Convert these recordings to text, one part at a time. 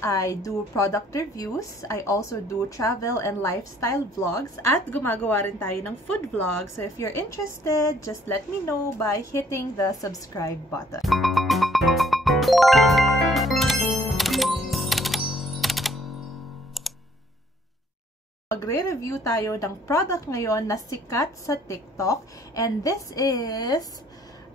I do product reviews, I also do travel and lifestyle vlogs, at gumagawa rin tayo ng food vlogs. So if you're interested, just let me know by hitting the subscribe button. Magre-review tayo ng product ngayon na sikat sa TikTok, and this is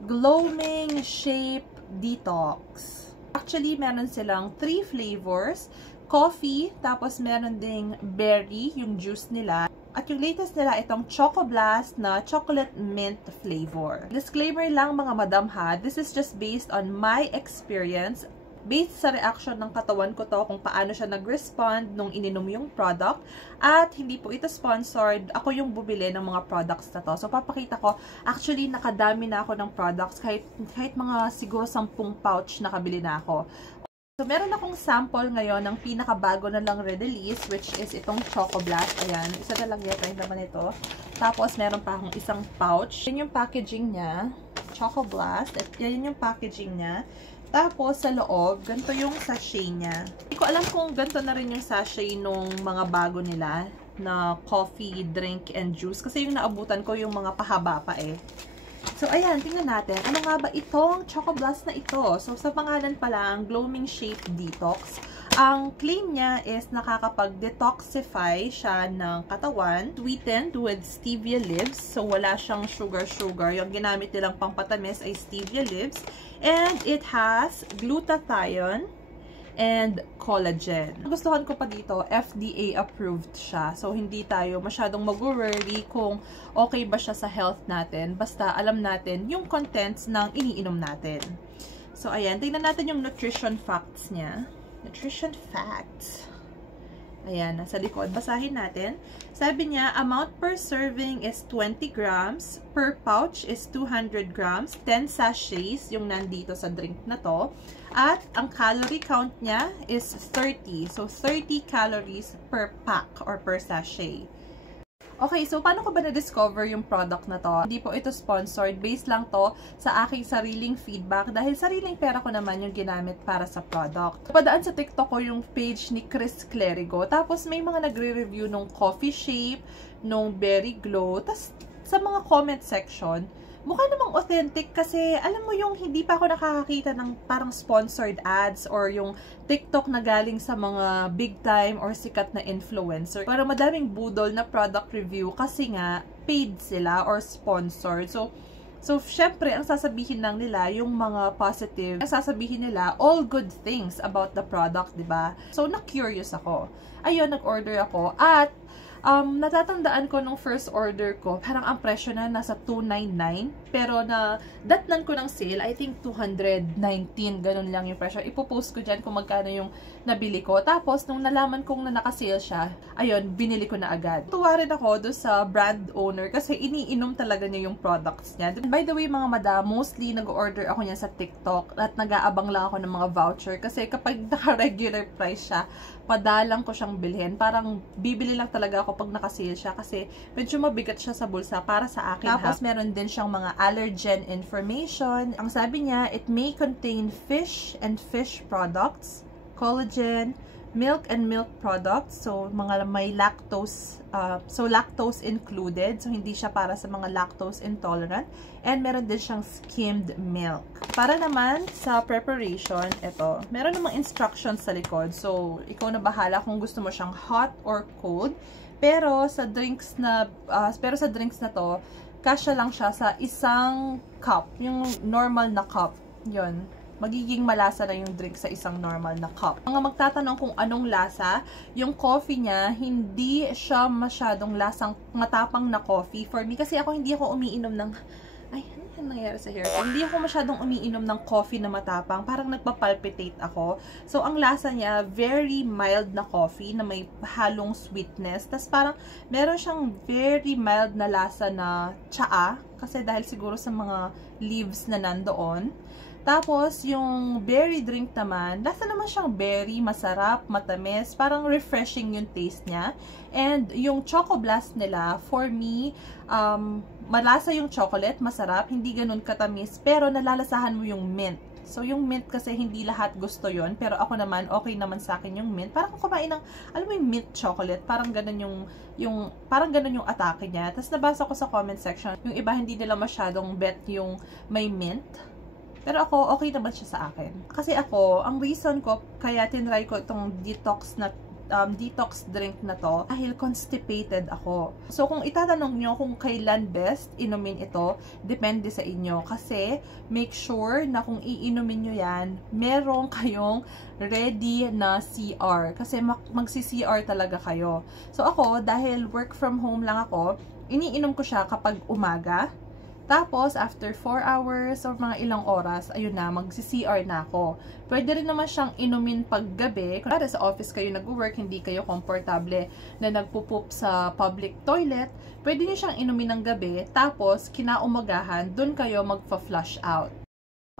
Gloaming Shape Detox. Actually, meron silang 3 flavors, coffee, tapos meron ding berry, yung juice nila, at yung latest nila itong Choco Blast na chocolate mint flavor. Disclaimer lang mga madam ha, this is just based on my experience, based sa reaction ng katawan ko to kung paano siya nag-respond nung ininom yung product, at hindi po ito sponsored. Ako yung bumili ng mga products na to. So, papakita ko, actually, nakadami na ako ng products, kahit mga siguro 10 pouch nakabili na ako. So, meron akong sample ngayon ng pinakabago na lang re-release, which is itong Choco Blast. Ayan, isa na lang yata yung naman ito. Tapos, meron pa akong isang pouch. Yan yung packaging niya, Choco Blast. At yan yung packaging niya. Tapos, sa loob, ganito yung sachet niya. Hindi ko alam kung ganito na rin yung sachet nung mga bago nila na coffee, drink, and juice. Kasi yung naabutan ko yung mga pahaba pa eh. So, ayan, tingnan natin. Ano nga ba itong Choco Blast na ito? So, sa pangalan pa lang, Gloaming Shape Detox. Ang claim niya is nakakapag-detoxify siya ng katawan, sweetened with stevia leaves. So, wala siyang sugar. Yung ginamit nilang pangpatamis ay stevia leaves. And it has glutathione and collagen. Gustuhan ko pa dito, FDA approved siya. So, hindi tayo masyadong mag-worry kung okay ba siya sa health natin. Basta alam natin yung contents ng iniinom natin. So, ayan. Tingnan natin yung nutrition facts niya. Nutrition facts. Ayan, nasa likod. Basahin natin. Sabi niya, amount per serving is 20 grams. Per pouch is 200 grams. 10 sachets yung nandito sa drink na to. At ang calorie count niya is 30. So, 30 calories per pack or per sachet. Okay, so paano ko ba na-discover yung product na to? Hindi po ito sponsored. Based lang to sa aking sariling feedback dahil sariling pera ko naman yung ginamit para sa product. Padaan sa TikTok ko yung page ni Chris Clerigo. Tapos may mga nagre-review nung coffee shape, nung berry glow. Tapos sa mga comment section, mukha namang authentic kasi alam mo yung hindi pa ako nakakakita ng parang sponsored ads or yung TikTok na galing sa mga big time or sikat na influencer. Pero madaming budol na product review kasi nga paid sila or sponsored. So syempre, ang sasabihin lang nila yung mga positive. Ang sasabihin nila all good things about the product, 'di ba? So na-curious ako. Ayun, nag-order ako at natatandaan ko nung first order ko, parang ang presyo na nasa $299. Pero na datnan ko ng sale, I think $219. Ganun lang yung presyo. Ipopost ko dyan kung magkano yung nabili ko. Tapos, nung nalaman kong na naka-sale siya, ayun, binili ko na agad. Tuwa rin ako doon sa brand owner kasi iniinom talaga niya yung products niya. By the way, mga madam, mostly nag-order ako niya sa TikTok at nag-aabang lang ako ng mga voucher kasi kapag naka-regular price siya, padalang ko siyang bilhin. Parang bibili lang talaga ako pag naka-sale siya kasi medyo mabigat siya sa bulsa para sa akin. Tapos meron din siyang mga allergen information. Ang sabi niya, it may contain fish and fish products, collagen, milk and milk products. So, mga may lactose, so lactose included. So, hindi siya para sa mga lactose intolerant. And meron din siyang skimmed milk. Para naman sa preparation, ito, meron namang instructions sa likod. So, ikaw na bahala kung gusto mo siyang hot or cold. Pero sa drinks na to, kasya lang siya sa isang cup, yung normal na cup. 'Yon. Magiging malasa na yung drink sa isang normal na cup. Mga magtatanong kung anong lasa, yung coffee niya, hindi siya masyadong lasang matapang na coffee. For me, kasi ako hindi ako umiinom ng... Ay, ano nangyari sa hair? Hindi ako masyadong umiinom ng coffee na matapang. Parang nagpapalpitate ako. So, ang lasa niya, very mild na coffee na may halong sweetness. Tapos parang meron siyang very mild na lasa na tsaa. Kasi dahil siguro sa mga leaves na nandoon. Tapos, yung berry drink naman, lasa naman siyang berry, masarap, matamis, parang refreshing yung taste niya. And yung Choco Blast nila, for me, malasa yung chocolate, masarap, hindi ganun katamis, pero nalalasahan mo yung mint. So, yung mint kasi hindi lahat gusto yon, pero ako naman, okay naman sa akin yung mint. Parang kung kumain ng, alam mo yung mint chocolate, parang ganun parang ganun yung atake niya. Tapos nabasa ko sa comment section, yung iba hindi nila masyadong bet yung may mint. Pero ako, okay naman siya sa akin. Kasi ako, ang reason ko, kaya tinry ko itong detox drink na to dahil constipated ako. So, kung itatanong nyo kung kailan best inumin ito, depende sa inyo. Kasi, make sure na kung iinumin nyo yan, meron kayong ready na CR. Kasi, magsi-CR talaga kayo. So, ako, dahil work from home lang ako, iniinom ko siya kapag umaga. Tapos, after 4 hours or mga ilang oras, ayun na, magsi-CR na ako. Pwede rin naman siyang inumin paggabi. Kung sa office kayo nag-work, hindi kayo komportable na nagpupup sa public toilet, pwede niyo siyang inumin ng gabi, tapos kinaumagahan, dun kayo magpa-flush out.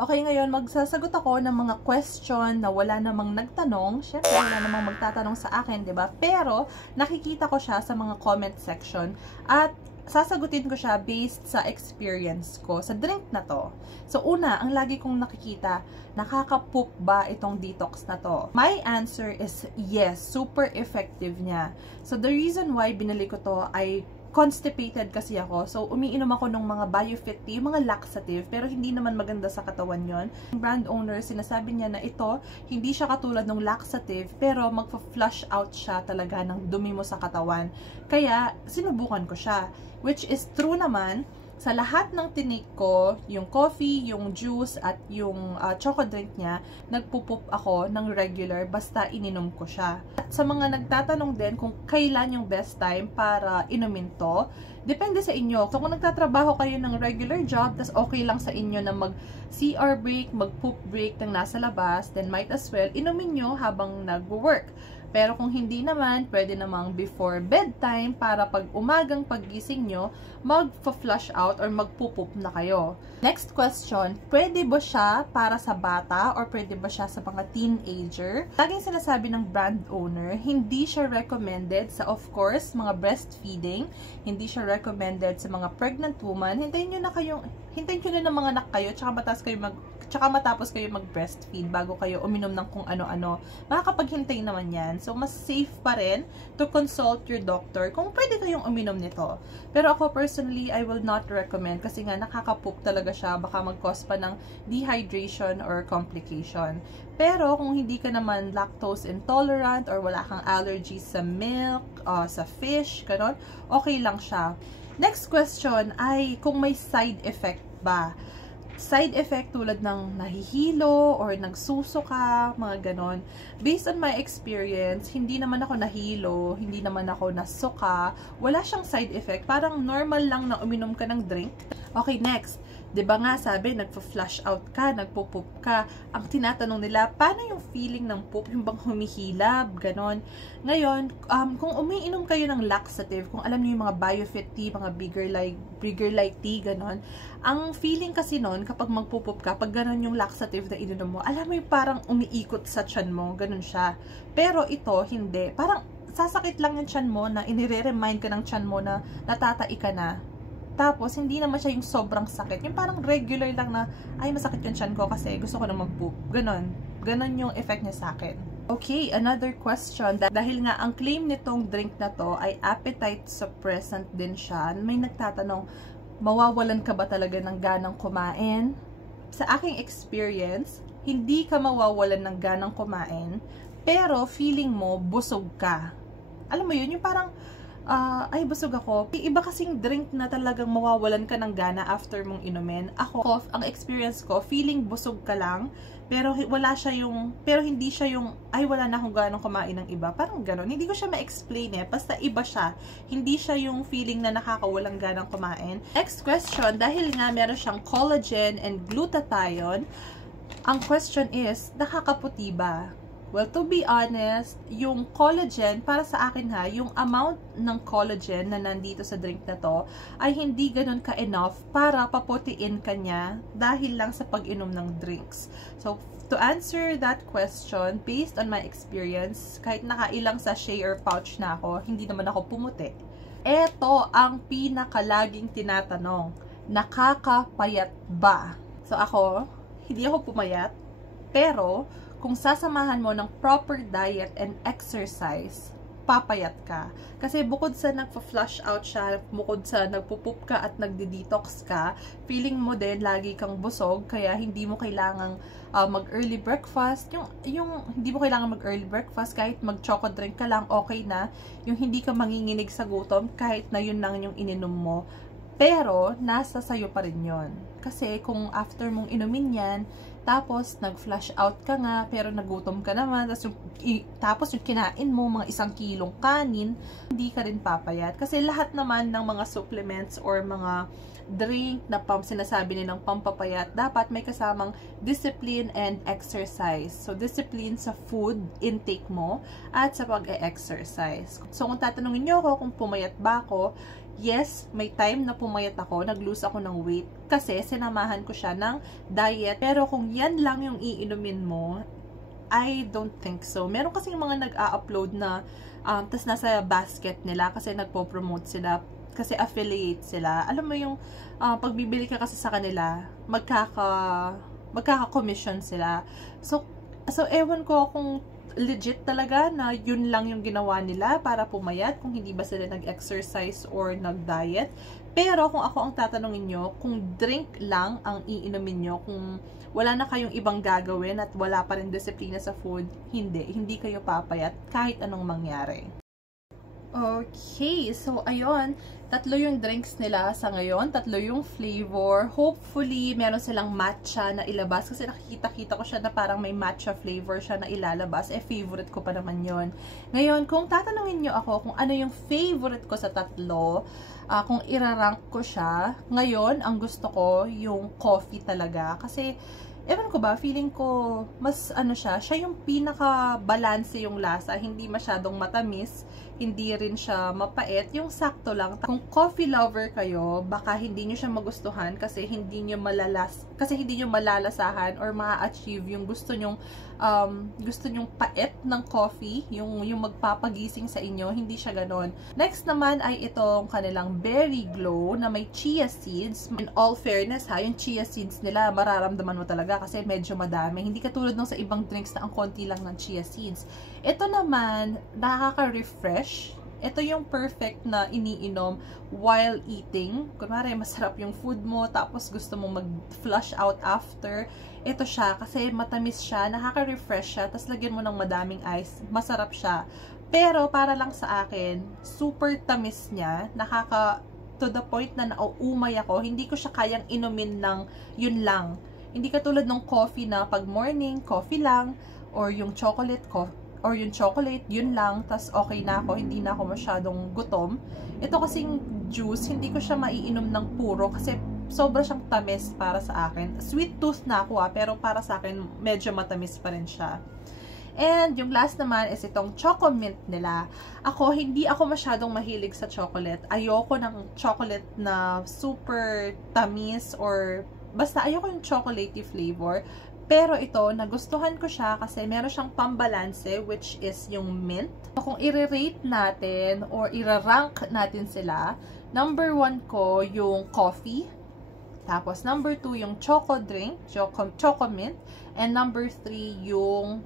Okay, ngayon, magsasagot ako ng mga question na wala namang nagtanong. Syempre, wala namang magtatanong sa akin, 'di ba? Pero, nakikita ko siya sa mga comment section at sasagutin ko siya based sa experience ko sa drink na to. So, una, ang lagi kong nakikita, nakaka-poop ba itong detox na to? My answer is yes, super effective niya. So, the reason why binili ko to ay constipated kasi ako. So, umiinom ako ng mga BioFit tea, mga laxative, pero hindi naman maganda sa katawan yon. Yung brand owner, sinasabi niya na ito, hindi siya katulad ng laxative, pero magpa-flush out siya talaga ng dumi mo sa katawan. Kaya, sinubukan ko siya. Which is true naman, sa lahat ng tinake ko, yung coffee, yung juice, at yung choco drink niya, nagpupup ako ng regular basta ininom ko siya. At sa mga nagtatanong din kung kailan yung best time para inumin to, depende sa inyo. So, kung nagtatrabaho kayo ng regular job, tas okay lang sa inyo na mag-CR break, mag-poop break ng nasa labas, then might as well, inumin nyo habang nag-work. Pero kung hindi naman, pwede namang before bedtime para pag umagang paggising nyo, mag-flush out or magpupup na kayo. Next question, pwede ba siya para sa bata or pwede ba siya sa mga teenager? Laging sinasabi ng brand owner, hindi siya recommended sa, of course, mga breastfeeding. Hindi siya recommended sa mga pregnant woman. Hintayin nyo na ng mga anak kayo, tsaka matapos kayo mag-breastfeed bago kayo uminom ng kung ano-ano. Makakapaghintay naman yan. So, mas safe pa rin to consult your doctor kung pwede kayong uminom nito. Pero ako personally, I will not recommend kasi nga nakakapoop talaga siya. Baka mag-cause pa ng dehydration or complication. Pero kung hindi ka naman lactose intolerant or wala kang allergies sa milk, sa fish, ganon, okay lang siya. Next question ay kung may side effect ba? Side effect tulad ng nahihilo or nagsusuka, mga ganon. Based on my experience, hindi naman ako nahilo, hindi naman ako nasuka, wala siyang side effect. Parang normal lang na uminom ka ng drink. Okay, next. 'Di ba nga sabi, nagpo-flush out ka, nagpo-poop ka. Ang tinatanong nila, paano yung feeling ng poop? Yung bang humihilab, ganon. Ngayon, kung umiinom kayo ng laxative, kung alam niyo yung mga BioFit tea, mga bigger light tea, ganon, ang feeling kasi nun, kapag magpo-poop ka, pag ganon yung laxative na ininom mo, alam mo yung parang umiikot sa tiyan mo, ganon siya. Pero ito, hindi. Parang sasakit lang yung tiyan mo na inire-remind ka ng tiyan mo na natatai ka na. Tapos, hindi naman siya yung sobrang sakit. Yung parang regular lang na, ay, masakit yung tiyan ko kasi gusto ko na mag-poop. Ganon. Ganon yung effect niya sa akin. Okay, another question. Dahil nga, ang claim nitong drink na to ay appetite suppressant din siya. May nagtatanong, mawawalan ka ba talaga ng ganang kumain? Sa aking experience, hindi ka mawawalan ng ganang kumain, pero feeling mo, busog ka. Alam mo yun, yung parang, ay busog ako. Iba kasing drink na talagang mawawalan ka ng gana after mong inumin. Ako, ang experience ko, feeling busog ka lang, pero hindi siya yung, ay wala na akong ganang kumain ng iba. Parang ganon. Hindi ko siya ma-explain eh. Basta iba siya. Hindi siya yung feeling na nakakawalang ganang kumain. Next question, dahil nga meron siyang collagen and glutathione, ang question is, nakakaputi ba? Well, to be honest, yung collagen, para sa akin yung amount ng collagen na nandito sa drink na to, ay hindi ganun ka-enough para paputiin ka niya dahil lang sa pag-inom ng drinks. So, to answer that question, based on my experience, kahit nakailang sachet or pouch na ako, hindi naman ako pumuti. Ito ang pinakalaging tinatanong, nakakapayat ba? So, ako, hindi ako pumayat. Pero, kung sasamahan mo ng proper diet and exercise, papayat ka. Kasi bukod sa nagpa-flush out siya, bukod sa nagpupup ka at nagdi-detox ka, feeling mo din lagi kang busog, kaya hindi mo kailangang mag-early breakfast. Yung hindi mo kailangan mag-early breakfast, kahit mag-choco drink ka lang, okay na. Yung hindi ka manginginig sa gutom, kahit na yun lang yung ininom mo. Pero, nasa sayo pa rin yun. Kasi kung after mong inumin yan, tapos nag-flush out ka nga, pero nagutom ka naman, tapos yung kinain mo, mga 1 kilong kanin, hindi ka rin papayat. Kasi lahat naman ng mga supplements or mga drink na sinasabi nilang pampapayat, dapat may kasamang discipline and exercise. So, discipline sa food intake mo at sa pag-e-exercise. So, kung tatanungin niyo ako kung pumayat ba ako, yes, may time na pumayat ako, nag-lose ako ng weight kasi sinamahan ko siya ng diet. Pero kung yan lang yung iinumin mo, I don't think so. Meron kasi yung mga nag-a-upload na tas nasa basket nila kasi nagpo-promote sila, kasi affiliate sila. Alam mo yung pagbibili ka kasi sa kanila, magkaka-commission sila. So ewan ko kung legit talaga na yun lang yung ginawa nila para pumayat, kung hindi ba sila nag-exercise or nag-diet. Pero kung ako ang tatanungin nyo, kung drink lang ang iinumin nyo, kung wala na kayong ibang gagawin at wala pa rin disiplina sa food, hindi kayo papayat kahit anong mangyari. Okay, so ayun, 3 yung drinks nila sa ngayon, 3 yung flavor. Hopefully, meron silang matcha na ilabas kasi nakikita-kita ko siya na parang may matcha flavor siya na ilalabas. Favorite ko pa naman yon. Ngayon, kung tatanungin nyo ako kung ano yung favorite ko sa 3, kung irarank ko siya, ngayon, ang gusto ko yung coffee talaga. Kasi, ewan ko ba, feeling ko, mas siya yung pinaka-balance yung lasa, hindi masyadong matamis, hindi rin siya mapait, yung sakto lang. Kung coffee lover kayo, baka hindi nyo siya magustuhan kasi hindi nyo malalasahan or ma-achieve yung gusto nyong pait ng coffee, yung magpapagising sa inyo, hindi siya ganon. Next naman ay itong kanilang Berry Glow na may chia seeds. In all fairness ha, yung chia seeds nila mararamdaman mo talaga kasi medyo madami. Hindi katulad ng sa ibang drinks na ang konti lang ng chia seeds. Ito naman, nakaka-refresh. Ito yung perfect na iniinom while eating. Kunwari, masarap yung food mo, tapos gusto mo mag-flush out after. Ito siya, kasi matamis siya, nakaka-refresh siya, tapos lagyan mo ng madaming ice. Masarap siya. Pero, para lang sa akin, super tamis niya. To the point na nauumay ako. Hindi ko siya kayang inumin ng yun lang. Hindi katulad ng coffee na pag morning, coffee lang, or yung chocolate, yun lang, tas okay na ako, hindi na ako masyadong gutom. Ito kasing juice, hindi ko siya maiinom ng puro kasi sobra siyang tamis para sa akin. Sweet tooth na ako pero para sa akin, medyo matamis pa rin siya. And yung last naman is itong Choco Mint nila. Hindi ako masyadong mahilig sa chocolate. Ayoko ng chocolate na super tamis or basta ayoko yung chocolatey flavor. Pero ito, nagustuhan ko siya kasi meron siyang pambalanse, which is yung mint. Kung i-rate natin or i-rank natin sila, number 1 ko yung coffee. Tapos number 2 yung choco drink, choco mint. And number 3 yung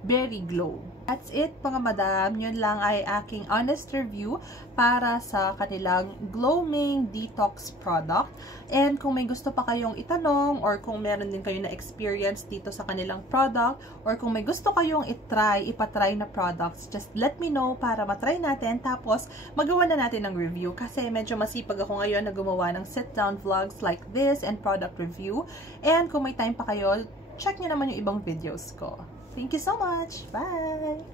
Berry Glow. That's it mga madam. Yun lang ay aking honest review para sa kanilang Gloaming Detox product. And kung may gusto pa kayong itanong or kung meron din kayo na experience dito sa kanilang product or kung may gusto kayong ipatry na products, just let me know para matry natin tapos magawa na natin ng review. Kasi medyo masipag ako ngayon na gumawa ng sit-down vlogs like this and product review. And kung may time pa kayo, check nyo naman yung ibang videos ko. Thank you so much. Bye!